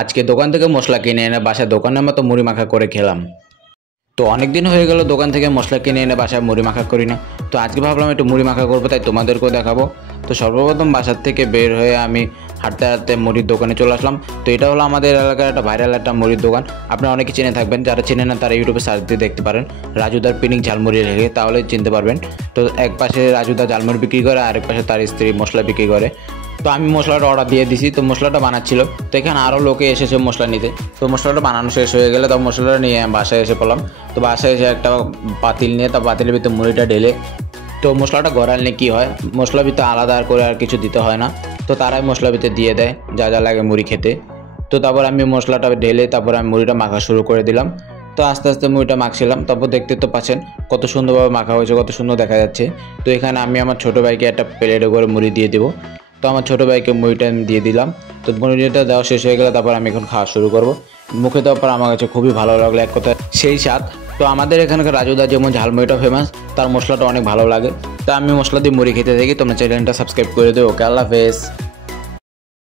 আজকে দোকান থেকে মশলা কিনে এনে বাসায় দোকানের মতো মুড়ি মাখা করে খেলাম। তো অনেক দিন হয়ে গেল দোকান থেকে মশলা কিনে এনে বাসায় মুড়ি মাখা করি না। তো আজকে ভাবলাম একটু মুড়ি মাখা করবো, তাই তোমাদেরকেও দেখাবো। তো সর্বপ্রথম বাসার থেকে বের হয়ে আমি হাঁটতে হাঁটতে মুড়ির দোকানে চলে আসলাম। তো এটা হলো আমাদের এলাকার একটা ভাইরাল একটা মুড়ির দোকান। আপনারা অনেকে চিনে থাকবেন, যারা চিনে না তারা ইউটিউবে সার্চ দিয়ে দেখতে পারেন রাজুদার পিনিক ঝালমুড়ি লেগে, তাহলে চিনতে পারবেন। তো এক পাশে রাজুদা ঝালমুড়ি বিক্রি করে, আরেক পাশে তার স্ত্রী মশলা বিক্রি করে। তো আমি মশলাটা অর্ডার দিয়ে দিছি, তো মশলাটা বানাচ্ছিল। তো এখানে আরও লোকে এসেছে মশলা নিতে। তো মশলাটা বানানো শেষ হয়ে গেলে তো মশলাটা নিয়ে বাসায় এসে পড়লাম। তো বাসায় এসে একটা পাতিল নিয়ে তা পাতিলের ভিতরে মুড়িটা ঢেলে, তো মশলাটা গড়ালে কী হয়, মশলার ভিতরে আলাদা আর করে আর কিছু দিতে হয় না। তো তারাই মশলার ভিতরে দিয়ে দেয় যা যা লাগে মুড়ি খেতে। তো তারপর আমি মশলাটা ঢেলে তারপর আমি মুড়িটা মাখা শুরু করে দিলাম। তো আস্তে আস্তে মুড়িটা মাখছিলাম, তারপর দেখতে তো পাচ্ছেন কত সুন্দরভাবে মাখা হয়েছে, কত সুন্দর দেখা যাচ্ছে। তো এখানে আমি আমার ছোটো ভাইকে একটা প্লেটে করে মুড়ি দিয়ে দেবো। তো আমার ছোটো ভাইকে মুড়িটা আমি দিয়ে দিলাম। তো মুড়িটা দেওয়া শেষ হয়ে গেলে তারপর আমি এখন খাওয়া শুরু করব। মুখে দেওয়ার পর আমার কাছে খুবই ভালো লাগলো, এক কথা সেই স্বাদ। তো আমাদের এখানকার রাজুদা যেমন ঝালমুড়িটা ফেমাস, তার মশলাটা অনেক ভালো লাগে। তো আমি মশলা দিয়ে মুড়ি খেতে থাকি। তোমরা চ্যানেলটা সাবস্ক্রাইব করে দিও। ওকে, আল্লাহ হাফেজ।